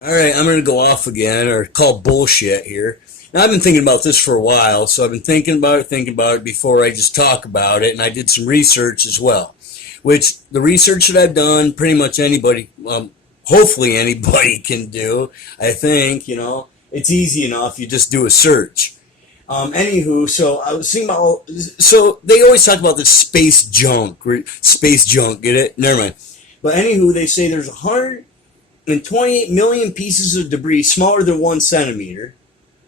All right, I'm going to go off again or call bullshit here. Now, I've been thinking about this for a while, so I've been thinking about it before I just talk about it, and I did some research as well. Which the research that I've done, pretty much anybody, hopefully anybody can do. I think, it's easy enough. You just do a search. Anywho, so I was thinking about, so they always talk about this space junk, get it? Never mind. But anywho, they say there's 128 million pieces of debris smaller than 1 centimeter,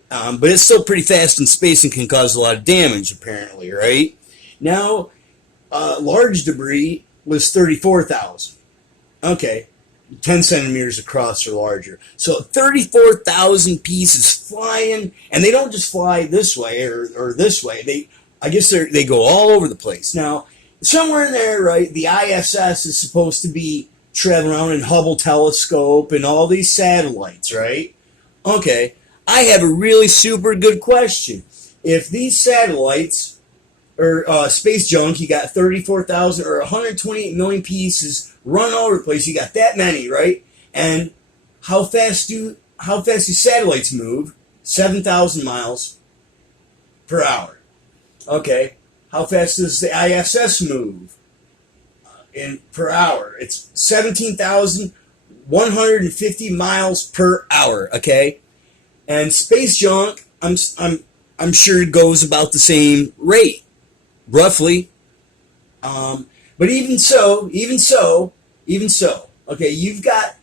but it's still pretty fast in space and can cause a lot of damage, apparently, right? Now, large debris was 34,000. Okay, 10 centimeters across or larger. So 34,000 pieces flying, and they don't just fly this way or this way. I guess they go all over the place. Now, somewhere in there, right, the ISS is supposed to be traveling around in Hubble telescope and all these satellites, right? Okay, I have a really super good question. If these satellites or space junk, you got 34,000 or 128 million pieces run all over the place. You got that many, right? And how fast do satellites move? 7,000 miles per hour. Okay, how fast does the ISS move in per hour? It's 17,150 miles per hour. Okay, and space junk, I'm sure it goes about the same rate, roughly. But even so, okay, you've got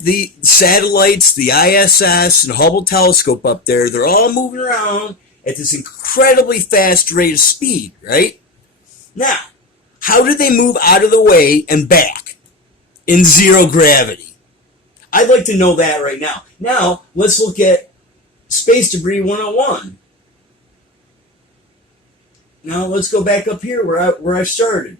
the satellites, the ISS, and Hubble telescope up there. They're all moving around at this incredibly fast rate of speed, right? Now, how do they move out of the way and back in zero gravity? I'd like to know that right now. Now, let's look at Space Debris 101. Now let's go back up here where I started.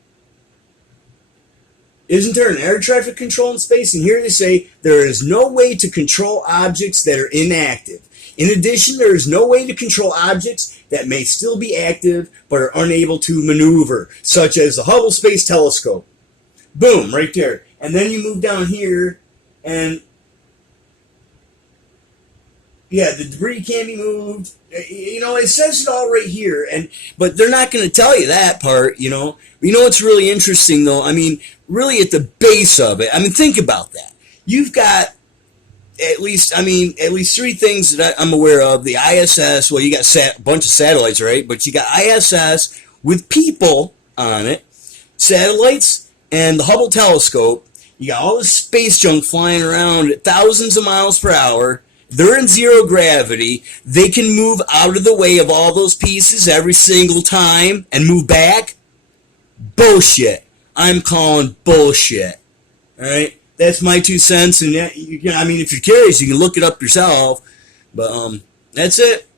Isn't there an air traffic control in space? And here they say there is no way to control objects that are inactive. In addition, there is no way to control objects that may still be active but are unable to maneuver, such as the Hubble Space Telescope. Boom, right there. And then you move down here, and yeah, the debris can be moved. It says it all right here, but they're not going to tell you that part. What's really interesting though? I mean, really at the base of it. I mean, think about that. You've got at least three things that I'm aware of. The ISS. Well, you got a bunch of satellites, right? But you got ISS with people on it, satellites, and the Hubble telescope. You got all this space junk flying around at thousands of miles per hour. They're in zero gravity. They can move out of the way of all those pieces every single time and move back. Bullshit. I'm calling bullshit. All right? That's my 2 cents. And if you're curious, you can look it up yourself. But that's it.